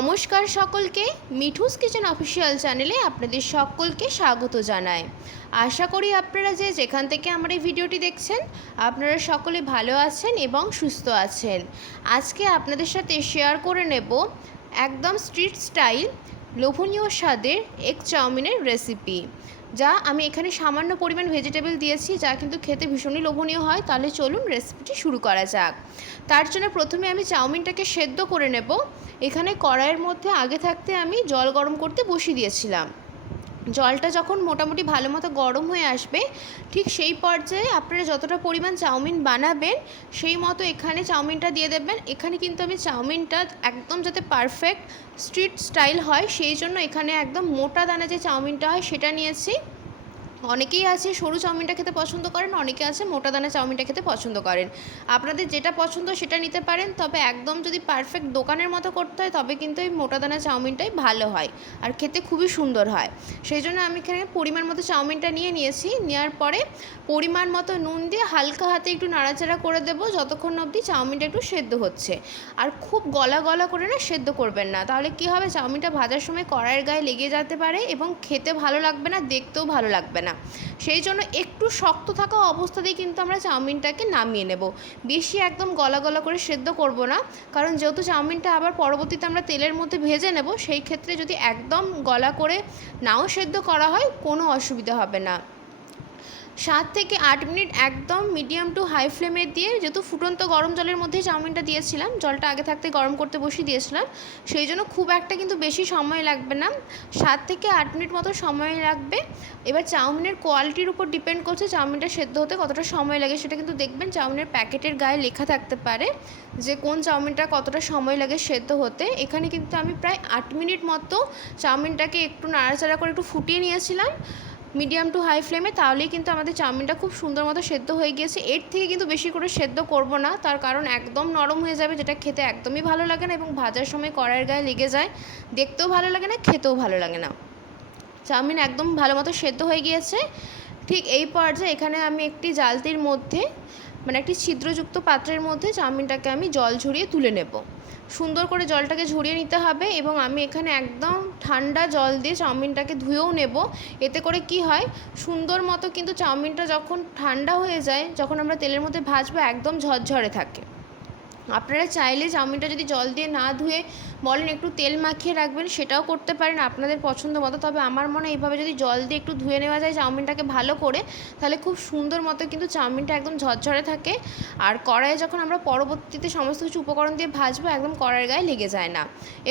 নমস্কার সকলকে, Mithu's kitchen official চ্যানেলে আপনাদের সকলকে স্বাগত জানাই। আশা করি আপনারা যেখান থেকে আমার এই ভিডিওটি দেখছেন আপনারা সকলে ভালো আছেন এবং সুস্থ আছেন। আজকে আপনাদের সাথে শেয়ার করে নেব একদম স্ট্রিট স্টাইল লোভনীয় স্বাদের এগ চাউমিনের রেসিপি, যা আমি এখানে সামান্য পরিমাণ ভেজিটেবল দিয়েছি, যা কিন্তু খেতে ভীষণই লোভনীয় হয়। তাহলে চলুন রেসিপিটি শুরু করা যাক। তার জন্য প্রথমে আমি চাউমিনটাকে সেদ্ধ করে নেব। এখানে কড়াইয়ের মধ্যে আগে থাকতে আমি জল গরম করতে বসিয়ে দিয়েছিলাম। জলটা যখন মোটামুটি ভালো মতো গরম হয়ে আসবে, ঠিক সেই পর্যায়ে আপনারা যতটা পরিমাণ চাউমিন বানাবেন সেই মতো এখানে চাউমিনটা দিয়ে দেবেন। এখানে কিন্তু আমি চাউমিনটা একদম যাতে পারফেক্ট স্ট্রিট স্টাইল হয় সেই জন্য এখানে একদম মোটা দানা যে চাউমিনটা হয় সেটা নিয়েছি। অনেকেই আছে সরু চাউমিনটা খেতে পছন্দ করেন, অনেকে আছে মোটা দানা চাউমিনটা খেতে পছন্দ করেন। আপনাদের যেটা পছন্দ সেটা নিতে পারেন, তবে একদম যদি পারফেক্ট দোকানের মতো করতে হয় তবে কিন্তু এই মোটা দানা চাউমিনটাই ভালো হয় আর খেতে খুবই সুন্দর হয়। সেই জন্য আমি এখানে পরিমাণ মতো চাউমিনটা নিয়েছি। নেওয়ার পরে পরিমাণ মতো নুন দিয়ে হালকা হাতে একটু নাড়াচাড়া করে দেবো যতক্ষণ অবধি চাউমিনটা একটু সেদ্ধ হচ্ছে। আর খুব গলা গলা করে না সেদ্ধ করবেন না, তাহলে কী হবে, চাউমিনটা ভাজার সময় কড়াইয়ের গায়ে লেগে যেতে পারে এবং খেতে ভালো লাগবে না, দেখতেও ভালো লাগবে না। সেই জন্য একটু শক্ত থাকা অবস্থাতেই কিন্তু আমরা চাউমিনটাকে নামিয়ে নেব। বেশি একদম গলা গলা করে সেদ্ধ করব না, কারণ যেহেতু চাউমিনটা আবার পরবর্তীতে আমরা তেলের মধ্যে ভেজে নেব, সেই ক্ষেত্রে যদি একদম গলা করে নাও সেদ্ধ করা হয় কোনো অসুবিধা হবে না। 7 থেকে 8 মিনিট একদম মিডিয়াম টু হাই ফ্লেমে দিয়ে, যেহেতু ফুটন্ত গরম জলের মধ্যেই চাউমিনটা দিয়েছিলাম, জলটা আগে থাকতে গরম করতে বসিয়ে দিয়েছিলাম, সেই জন্য খুব একটা কিন্তু বেশি সময় লাগবে না, 7 থেকে 8 মিনিট মতো সময় লাগবে। এবার চাউমিনের কোয়ালিটির উপর ডিপেন্ড করছে চাউমিনটা সেদ্ধ হতে কতটা সময় লাগে। সেটা কিন্তু দেখবেন চাউমিনের প্যাকেটের গায়ে লেখা থাকতে পারে যে কোন চাউমিনটা কতটা সময় লাগে সেদ্ধ হতে। এখানে কিন্তু আমি প্রায় 8 মিনিট মতো চাউমিনটাকে একটু নাড়াচাড়া করে একটু ফুটিয়ে নিয়েছিলাম মিডিয়াম টু হাই ফ্লেমে, তাহলেই কিন্তু আমাদের চাউমিনটা খুব সুন্দর মতো সেদ্ধ হয়ে গিয়েছে। এর থেকে কিন্তু বেশি করে সেদ্ধ করব না, তার কারণ একদম নরম হয়ে যাবে, যেটা খেতে একদমই ভালো লাগে না এবং ভাজার সময় কড়াইয়ের গায়ে লেগে যায়, দেখতেও ভালো লাগে না, খেতেও ভালো লাগে না। চাউমিন একদম ভালো মতো সেদ্ধ হয়ে গিয়েছে। ঠিক এই পর্যায়ে এখানে আমি একটি জালতির মধ্যে, মানে একটি ছিদ্রযুক্ত পাত্রের মধ্যে চাউমিনটাকে আমি জল ঝরিয়ে তুলে নেব। সুন্দর করে জলটাকে ঝরিয়ে নিতে হবে এবং আমি এখানে একদম ঠান্ডা জল দিয়ে চাউমিনটাকে ধুয়েও নেব। এতে করে কি হয়, সুন্দর মতো কিন্তু চাউমিনটা যখন ঠান্ডা হয়ে যায়, যখন আমরা তেলের মধ্যে ভাজবো একদম ঝরঝরে থাকে। আপনারা চাইলে চাউমিনটা যদি জল দিয়ে না ধুয়ে বলেন একটু তেল মাখিয়ে রাখবেন, সেটাও করতে পারেন আপনাদের পছন্দ মতো। তবে আমার মনে হয় এইভাবে যদি জল দিয়ে একটু ধুয়ে নেওয়া যায় চাউমিনটাকে ভালো করে, তাহলে খুব সুন্দর মতো কিন্তু চাউমিনটা একদম ঝরঝরে থাকে। আর কড়াইয়ে যখন আমরা পরবর্তীতে সমস্ত কিছু উপকরণ দিয়ে ভাজবো একদম কড়াইয়ের গায়ে লেগে যায় না।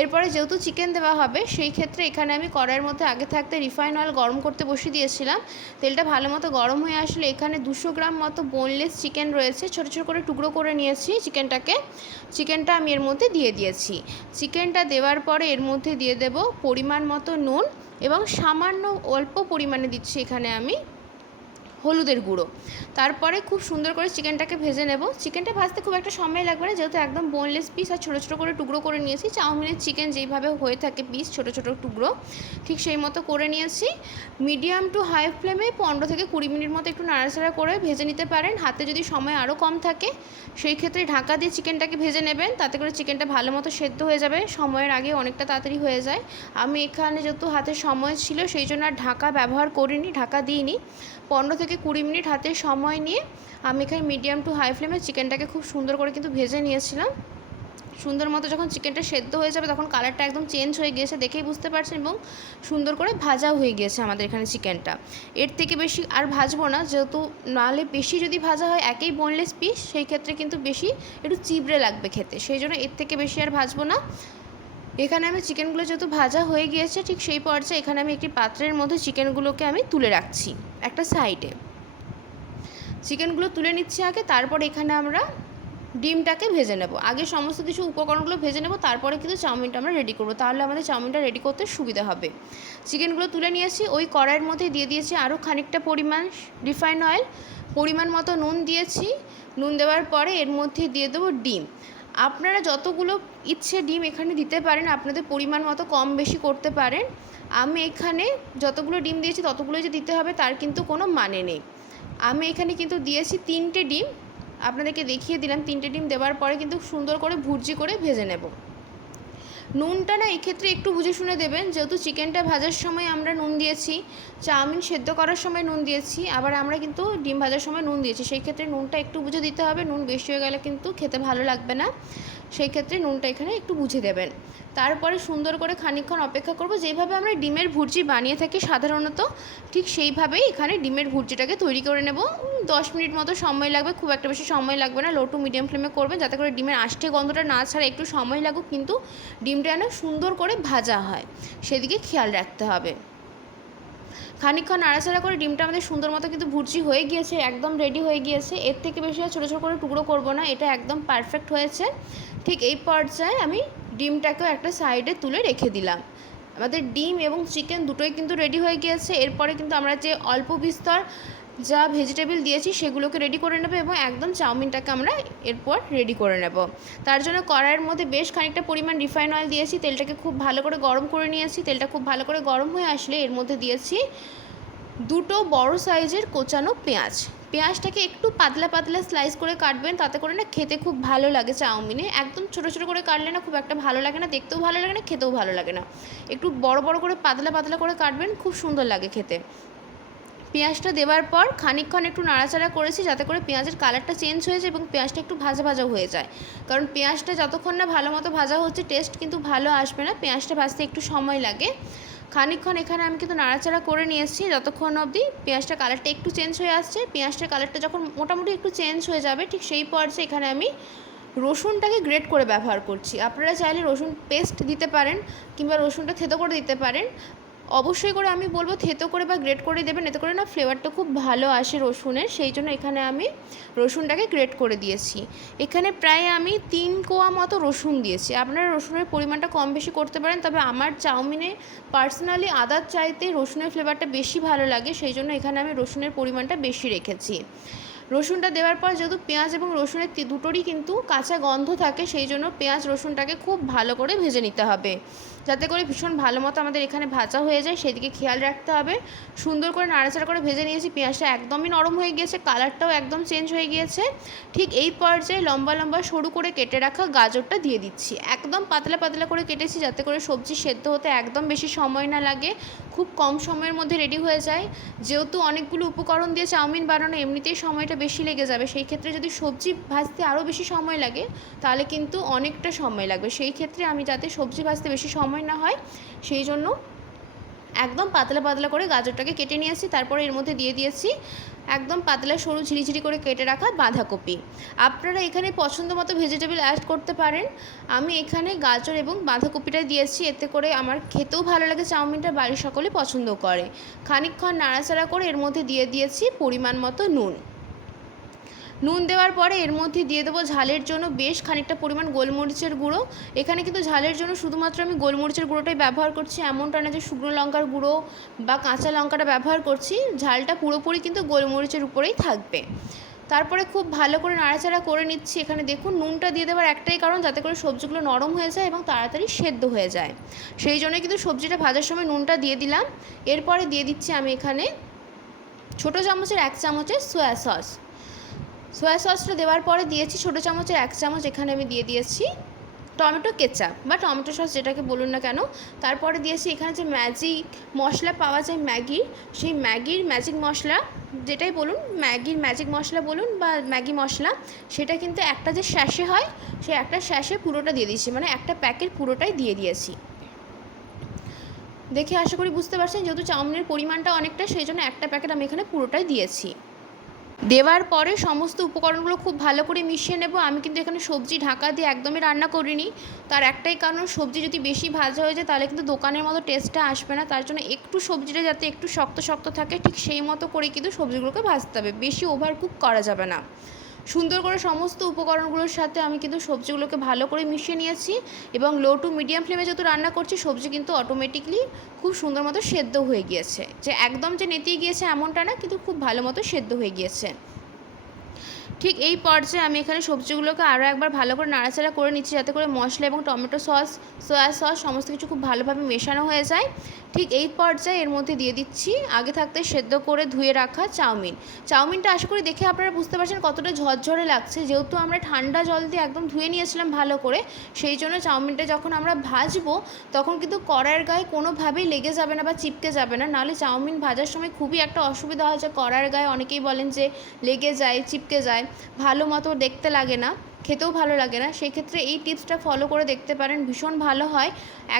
এরপরে যেহেতু চিকেন দেওয়া হবে, সেই ক্ষেত্রে এখানে আমি কড়াইয়ের মধ্যে আগে থাকতে রিফাইন অয়েল গরম করতে বসিয়ে দিয়েছিলাম। তেলটা ভালো মতো গরম হয়ে আসলে এখানে 200 গ্রাম মতো বোনলেস চিকেন রয়েছে, ছোটো ছোটো করে টুকরো করে নিয়েছি চিকেনটা আমি এর মধ্যে দিয়ে দিয়েছি। চিকেনটা দেওয়ার পরে এর মধ্যে দিয়ে দেব পরিমাণ মতো নুন এবং সামান্য অল্প পরিমাণে দিচ্ছি এখানে আমি হলুদের গুঁড়ো। তারপরে খুব সুন্দর করে চিকেনটাকে ভেজে নেব। চিকেনটা ভাজতে খুব একটা সময় লাগবে না, যেহেতু একদম বোনলেস পিস আর ছোটো ছোটো করে টুকরো করে নিয়েছি। চাউমিনের চিকেন যেইভাবে হয়ে থাকে পিস ছোটো ছোটো টুকরো, ঠিক সেই মতো করে নিয়েছি। মিডিয়াম টু হাই ফ্লেমে 15 থেকে 20 মিনিট মতো একটু নাড়াচাড়া করে ভেজে নিতে পারেন। হাতে যদি সময় আরও কম থাকে সেই ক্ষেত্রে ঢাকা দিয়ে চিকেনটাকে ভেজে নেবেন, তাতে করে চিকেনটা ভালো মতো সেদ্ধ হয়ে যাবে, সময়ের আগে অনেকটা তাড়াতাড়ি হয়ে যায়। আমি এখানে যেহেতু হাতে সময় ছিল সেই জন্য আর ঢাকা ব্যবহার করিনি, ঢাকা দিইনি। 15 থেকে 20 মিনিট হাতে সময় নিয়ে আমি এখানে মিডিয়াম টু হাই ফ্লেমে চিকেনটাকে খুব সুন্দর করে কিন্তু ভেজে নিয়েছিলাম। সুন্দর মতো যখন চিকেনটা সেদ্ধ হয়ে যাবে তখন কালারটা একদম চেঞ্জ হয়ে গিয়েছে, দেখেই বুঝতে পারছেন, এবং সুন্দর করে ভাজা হয়ে গিয়েছে আমাদের এখানে চিকেনটা। এর থেকে বেশি আর ভাজবো না, যেহেতু নাহলে বেশি যদি ভাজা হয় একই বোনলেস পিস, সেই ক্ষেত্রে কিন্তু বেশি একটু চিবড়ে লাগবে খেতে, সেই জন্য এর থেকে বেশি আর ভাজবো না। এখানে আমি চিকেনগুলো যেহেতু ভাজা হয়ে গিয়েছে, ঠিক সেই পর্যায়ে এখানে আমি একটি পাত্রের মধ্যে চিকেনগুলোকে আমি তুলে রাখছি একটা সাইডে। চিকেনগুলো তুলে নিচ্ছি আগে, তারপর এখানে আমরা ডিমটাকে ভেজে নেব। আগে সমস্ত কিছু উপকরণগুলো ভেজে নেব, তারপরে কিন্তু চাউমিনটা আমরা রেডি করব, তাহলে আমাদের চাউমিনটা রেডি করতে সুবিধা হবে। চিকেনগুলো তুলে নিয়েছি, ওই কড়াইয়ের মধ্যে দিয়ে দিয়েছি আরও খানিকটা পরিমাণ রিফাইন অয়েল, পরিমাণ মতো নুন দিয়েছি। নুন দেওয়ার পরে এর মধ্যে দিয়ে দেবো ডিম। আপনারা যতগুলো ইচ্ছে ডিম এখানে দিতে পারেন, আপনাদের পরিমাণ মতো কম বেশি করতে পারেন। আমি এখানে যতগুলো ডিম দিয়েছি ততগুলোই যে দিতে হবে তার কিন্তু কোনো মানে নেই। আমি এখানে কিন্তু দিয়েছি 3টে ডিম, আপনাদেরকে দেখিয়ে দিলাম। 3টে ডিম দেওয়ার পরে কিন্তু সুন্দর করে ভুর্জি করে ভেজে নেব। নুনটা না এক্ষেত্রে একটু বুঝে শুনে দেবেন, যেহেতু চিকেনটা ভাজার সময় আমরা নুন দিয়েছি, চাউমিন সেদ্ধ করার সময় নুন দিয়েছি, আবার আমরা কিন্তু ডিম ভাজার সময় নুন দিয়েছি, সেই ক্ষেত্রে নুনটা একটু বুঝে দিতে হবে। নুন বেশি হয়ে গেলে কিন্তু খেতে ভালো লাগবে না, সেই ক্ষেত্রে নুনটা এখানে একটু বুঝে দেবেন। তারপরে সুন্দর করে খানিকক্ষণ অপেক্ষা করব। যেভাবে আমরা ডিমের ভুর্জি বানিয়ে থাকি সাধারণত, ঠিক সেইভাবেই এখানে ডিমের ভুর্জিটাকে তৈরি করে নেব। 10 মিনিট মতো সময় লাগবে, খুব একটা বেশি সময় লাগবে না। লো টু মিডিয়াম ফ্লেমে করবেন, যাতে করে ডিমের আষ্টে গন্ধটা না ছাড়া, একটু সময় লাগুক কিন্তু ডিমটা যেন সুন্দর করে ভাজা হয়, সেদিকে খেয়াল রাখতে হবে। খানিকক্ষণ নাড়াচাড়া করে ডিমটা আমাদের সুন্দর মতো কিন্তু ভুর্জি হয়ে গিয়েছে, একদম রেডি হয়ে গিয়েছে। এর থেকে বেশি আর ছোটো ছোটো করে টুকরো করব না, এটা একদম পারফেক্ট হয়েছে। ঠিক এই পর্যায়ে আমি ডিমটাকেও একটা সাইডে তুলে রেখে দিলাম। আমাদের ডিম এবং চিকেন দুটোই কিন্তু রেডি হয়ে গিয়েছে। এরপরে কিন্তু আমরা যে অল্প বিস্তর যা ভেজিটেবল দিয়েছি সেগুলোকে রেডি করে নেব, এবং একদম চাউমিনটাকে আমরা এরপর রেডি করে নেব। তার জন্য কড়াইয়ের মধ্যে বেশ খানিকটা পরিমাণ রিফাইন অয়েল দিয়েছি, তেলটাকে খুব ভালো করে গরম করে নিয়েছি। তেলটা খুব ভালো করে গরম হয়ে আসলে এর মধ্যে দিয়েছি 2টো বড় সাইজের কোচানো পেঁয়াজ। পেঁয়াজটাকে একটু পাতলা পাতলা স্লাইস করে কাটবেন, তাতে করে না খেতে খুব ভালো লাগে চাউমিনে। একদম ছোটো ছোটো করে কাটলে না খুব একটা ভালো লাগে না, দেখতেও ভালো লাগে না, খেতেও ভালো লাগে না। একটু বড় বড় করে পাতলা পাতলা করে কাটবেন, খুব সুন্দর লাগে খেতে। পেঁয়াজটা দেওয়ার পর খানিকক্ষণ একটু নাড়াচাড়া করেছি, যাতে করে পেঁয়াজের কালারটা চেঞ্জ হয়ে যায় এবং পেঁয়াজটা একটু ভাজা ভাজা হয়ে যায়। কারণ পেঁয়াজটা যতক্ষণ না ভালো মতো ভাজা হচ্ছে টেস্ট কিন্তু ভালো আসবে না, পেঁয়াজটা ভাজতে একটু সময় লাগে। খানিকক্ষণ এখানে আমি কিন্তু নাড়াচাড়া করে নিয়েছি, যতক্ষণ অবধি পেঁয়াজটা কালারটা একটু চেঞ্জ হয়ে আসছে। পেঁয়াজটার কালারটা যখন মোটামুটি একটু চেঞ্জ হয়ে যাবে, ঠিক সেই পর্যায়ে এখানে আমি রসুনটাকে গ্রেট করে ব্যবহার করছি। আপনারা চাইলে রসুন পেস্ট দিতে পারেন, কিংবা রসুনটা থেতো করে দিতে পারেন। অবশ্যই করে আমি বলবো থেতো করে বা গ্রেট করে দেবেন, এতে করে না ফ্লেভারটা খুব ভালো আসে রসুনের, সেই জন্য এখানে আমি রসুনটাকে গ্রেট করে দিয়েছি। এখানে প্রায় আমি 3 কোয়া মতো রসুন দিয়েছি। আপনারা রসুনের পরিমাণটা কম বেশি করতে পারেন, তবে আমার চাউমিনে পার্সোনালি আদার চাইতে রসুনের ফ্লেভারটা বেশি ভালো লাগে, সেই জন্য এখানে আমি রসুনের পরিমাণটা বেশি রেখেছি। রসুনটা দেওয়ার পর যেহেতু পেঁয়াজ এবং রসুনের দুটোরই কিন্তু কাঁচা গন্ধ থাকে, সেই জন্য পেঁয়াজ রসুনটাকে খুব ভালো করে ভেজে নিতে হবে, যাতে করে ভীষণ ভালো মতো আমাদের এখানে ভাজা হয়ে যায়, সেদিকে খেয়াল রাখতে হবে। সুন্দর করে নাড়াচাড়া করে ভেজে নিয়েছি, পেঁয়াজটা একদমই নরম হয়ে গিয়েছে, কালারটাও একদম চেঞ্জ হয়ে গিয়েছে। ঠিক এই পর্যায়ে লম্বা লম্বা সরু করে কেটে রাখা গাজরটা দিয়ে দিচ্ছি। একদম পাতলা পাতলা করে কেটেছি, যাতে করে সবজি সেদ্ধ হতে একদম বেশি সময় না লাগে, খুব কম সময়ের মধ্যে রেডি হয়ে যায়। যেহেতু অনেকগুলো উপকরণ দিয়ে চাউমিন বানানো, এমনিতেই সময়টা বেশি লেগে যাবে, সেই ক্ষেত্রে যদি সবজি ভাজতে আরও বেশি সময় লাগে তাহলে কিন্তু অনেকটা সময় লাগবে। সেই ক্ষেত্রে আমি যাতে সবজি ভাজতে বেশি সময় না হয়, সেই জন্য একদম পাতলা পাতলা করে গাজরটাকে কেটে নিয়েছি। তারপরে এর মধ্যে দিয়ে দিয়েছি একদম পাতলা সরু ঝিরিঝিরি করে কেটে রাখা বাঁধাকপি। আপনারা এখানে পছন্দ মতো ভেজিটেবল অ্যাড করতে পারেন। আমি এখানে গাজর এবং বাঁধাকপিটাই দিয়েছি, এতে করে আমার খেতেও ভালো লাগে, চাউমিনটা বাড়ির সকলে পছন্দ করে। খানিকক্ষণ নাড়াচাড়া করে এর মধ্যে দিয়ে দিয়েছি পরিমাণ মতো নুন। নুন দেওয়ার পরে এর মধ্যে দিয়ে দেবো ঝালের জন্য বেশ খানিকটা পরিমাণ গোলমরিচের গুঁড়ো। এখানে কিন্তু ঝালের জন্য শুধুমাত্র আমি গোলমরিচের গুঁড়োটাই ব্যবহার করছি, এমনটা না যে শুকনো লঙ্কার গুঁড়ো বা কাঁচা লঙ্কাটা ব্যবহার করছি। ঝালটা পুরোপুরি কিন্তু গোলমরিচের উপরেই থাকবে। তারপরে খুব ভালো করে নাড়াচাড়া করে নিচ্ছি। এখানে দেখুন নুনটা দিয়ে দেওয়ার একটাই কারণ, যাতে করে সবজিগুলো নরম হয়ে যায় এবং তাড়াতাড়ি সেদ্ধ হয়ে যায়, সেই জন্যই কিন্তু সবজিটা ভাজার সময় নুনটা দিয়ে দিলাম। এরপরে দিয়ে দিচ্ছি আমি এখানে ছোটো চামচের 1 চামচের সয়া সস। সয়া সসটা দেওয়ার পরে দিয়েছি ছোটো চামচের 1 চামচ, এখানে আমি দিয়ে দিয়েছি টমেটো কেচাপ বা টমেটো সস যেটাকে বলুন না কেন। তারপরে দিয়েছি এখানে যে ম্যাজিক মশলা পাওয়া যায় ম্যাগির, সেই ম্যাগির ম্যাজিক মশলা যেটাই বলুন, ম্যাগির ম্যাজিক মশলা বলুন বা ম্যাগি মশলা, সেটা কিন্তু একটা যে স্যাশে হয়, সেই একটা স্যাশে পুরোটা দিয়ে দিয়েছি, মানে একটা প্যাকেট পুরোটাই দিয়ে দিয়েছি। দেখে আশা করি বুঝতে পারছেন, যেহেতু চাউমিনের পরিমাণটা অনেকটা, সেই জন্য একটা প্যাকেট আমি এখানে পুরোটাই দিয়েছি। দেওয়ার পরে সমস্ত উপকরণগুলো খুব ভালো করে মিশিয়ে নেব। আমি কিন্তু এখানে সবজি ঢাকা দিয়ে একদমই রান্না করিনি, তার একটাই কারণ, সবজি যদি বেশি ভাজা হয়ে যায় তাহলে কিন্তু দোকানের মতো টেস্টটা আসবে না। তার জন্য একটু সবজিটা যাতে একটু শক্ত শক্ত থাকে, ঠিক সেই মতো করে কিন্তু সবজিগুলোকে ভাজতে হবে, বেশি ওভার কুক করা যাবে না। সুন্দর করে সমস্ত উপকরণগুলোর সাথে আমি কিন্তু সবজিগুলোকে ভালো করে মিশিয়ে নিয়েছি, এবং লো টু মিডিয়াম ফ্লেমে যেহেতু রান্না করছি, সবজি কিন্তু অটোমেটিকলি খুব সুন্দর মতো সেদ্ধ হয়ে গিয়েছে। যে একদম যে নেতিয়ে গিয়েছে এমনটা না, কিন্তু খুব ভালো মতো সেদ্ধ হয়ে গিয়েছে। ঠিক এই পর্যায়ে আমি এখানে সবজিগুলোকে আরও একবার ভালো করে নাড়াচাড়া করে নিচ্ছি, যাতে করে মশলা এবং টমেটো সস, সয়া সস সমস্ত কিছু খুব ভালোভাবে মেশানো হয়ে যায়। ঠিক এই পর্যায়ে এর মধ্যে দিয়ে দিচ্ছি আগে থাকতে সেদ্ধ করে ধুয়ে রাখা চাউমিনটা আশা করি দেখে আপনারা বুঝতে পারছেন কতটা ঝরঝরে লাগছে। যেহেতু আমরা ঠান্ডা জল দিয়ে একদম ধুয়ে নিয়েছিলাম ভালো করে, সেই জন্য চাউমিনটা যখন আমরা ভাজবো তখন কিন্তু কড়াইয়ের গায়ে কোনোভাবেই লেগে যাবে না বা চিপকে যাবে না। নাহলে চাউমিন ভাজার সময় খুবই একটা অসুবিধা হয় যে কড়াইয়ের গায়ে অনেকেই বলেন যে লেগে যায়, চিপকে যায়, ভালো মতো দেখতে লাগে না, খেতেও ভালো লাগে না। সেই ক্ষেত্রে এই টিপসটা ফলো করে দেখতে পারেন, ভীষণ ভালো হয়।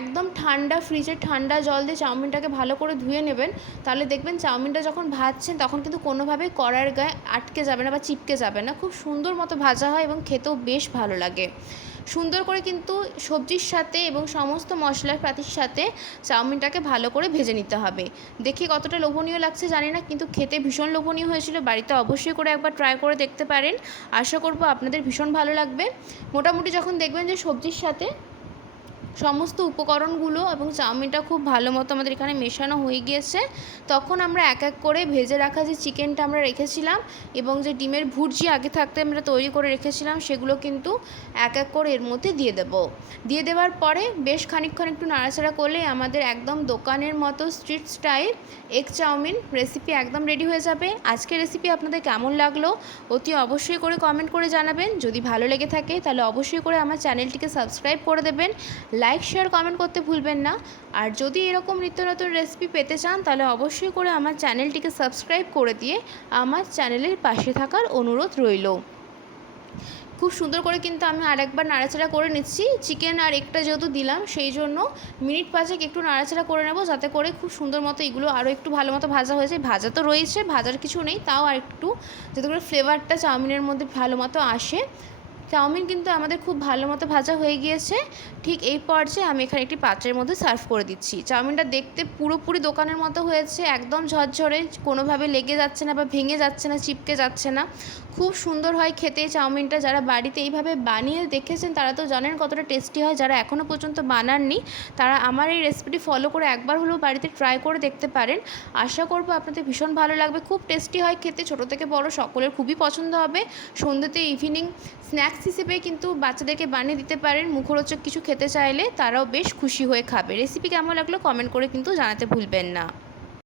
একদম ঠান্ডা ফ্রিজের ঠান্ডা জল দিয়ে চাউমিনটাকে ভালো করে ধুয়ে নেবেন, তাহলে দেখবেন চাউমিনটা যখন ভাজছেন তখন কিন্তু কোনোভাবেই কড়াইয়ের গায়ে আটকে যাবে না বা চিপকে যাবে না, খুব সুন্দর মতো ভাজা হয় এবং খেতেও বেশ ভালো লাগে। সুন্দর করে কিন্তু সবজির সাথে এবং সমস্ত মশলাপাতির সাথে চাউমিনটাকে ভালো করে ভেজে নিতে হবে। দেখে কতটা লোভনীয় লাগছে জানি না, কিন্তু খেতে ভীষণ লোভনীয় হয়েছিল। বাড়িতে অবশ্যই করে একবার ট্রাই করে দেখতে পারেন, আশা করব আপনাদের ভীষণ ভালো লাগবে। মোটামুটি যখন দেখবেন যে সবজির সাথে সমস্ত উপকরণগুলো এবং চাউমিনটা খুব ভালো মতো আমাদের এখানে মেশানো হয়ে গিয়েছে, তখন আমরা এক এক করে ভেজে রাখা যে চিকেনটা আমরা রেখেছিলাম এবং যে ডিমের ভুর্জি আগে থাকতে আমরা তৈরি করে রেখেছিলাম, সেগুলো কিন্তু এক এক করে এর মধ্যে দিয়ে দেওয়ার পরে বেশ খানিকক্ষণ একটু নাড়াচাড়া করলে আমাদের একদম দোকানের মতো street style egg chowmein recipe একদম রেডি হয়ে যাবে। আজকের রেসিপি আপনাদের কেমন লাগলো অতি অবশ্যই করে কমেন্ট করে জানাবেন। যদি ভালো লেগে থাকে তাহলে অবশ্যই করে আমার চ্যানেলটিকে সাবস্ক্রাইব করে দেবেন, লাইক শেয়ার কমেন্ট করতে ভুলবেন না। আর যদি এরকম নিত্য নতুন রেসিপি পেতে চান তাহলে অবশ্যই করে আমার চ্যানেলটিকে সাবস্ক্রাইব করে দিয়ে আমার চ্যানেলের পাশে থাকার অনুরোধ রইল। খুব সুন্দর করে কিন্তু আমি আরেকবার নাড়াচাড়া করে নিচ্ছি। চিকেন আর এগটা যেহেতু দিলাম সেই জন্য মিনিট 5 একটু নাড়াচাড়া করে নেব, যাতে করে খুব সুন্দর মতো এগুলো আরও একটু ভালো মতো ভাজা হয়ে যায়। ভাজা তো রয়েছে, ভাজার কিছু নেই, তাও আর একটু যাতে করে ফ্লেভারটা চাউমিনের মধ্যে ভালো মতো আসে। চাউমিন কিন্তু আমাদের খুব ভালো মতো ভাজা হয়ে গিয়েছে। ঠিক এই পর্যায়ে আমি এখানে একটি পাত্রের মধ্যে সার্ভ করে দিচ্ছি। চাউমিনটা দেখতে পুরোপুরি দোকানের মতো হয়েছে, একদম ঝরঝরে, কোনোভাবে লেগে যাচ্ছে না বা ভেঙে যাচ্ছে না, চিপকে যাচ্ছে না, খুব সুন্দর হয় খেতে চাউমিনটা। যারা বাড়িতে এইভাবে বানিয়ে দেখেছেন তারা তো জানেন কতটা টেস্টি হয়। যারা এখনও পর্যন্ত বানাননি তারা আমার এই রেসিপিটি ফলো করে একবার হলেও বাড়িতে ট্রাই করে দেখতে পারেন, আশা করব আপনাদের ভীষণ ভালো লাগবে। খুব টেস্টি হয় খেতে, ছোটো থেকে বড় সকলের খুবই পছন্দ হবে। সন্ধ্যেতে ইভিনিং স্ন্যাক্স হিসেবে কিন্তু বাচ্চাদেরকে বানিয়ে দিতে পারেন, মুখরোচক কিছু খেতে চাইলে তারাও বেশ খুশি হয়ে খাবে। রেসিপি কেমন লাগলো কমেন্ট করে কিন্তু জানাতে ভুলবেন না।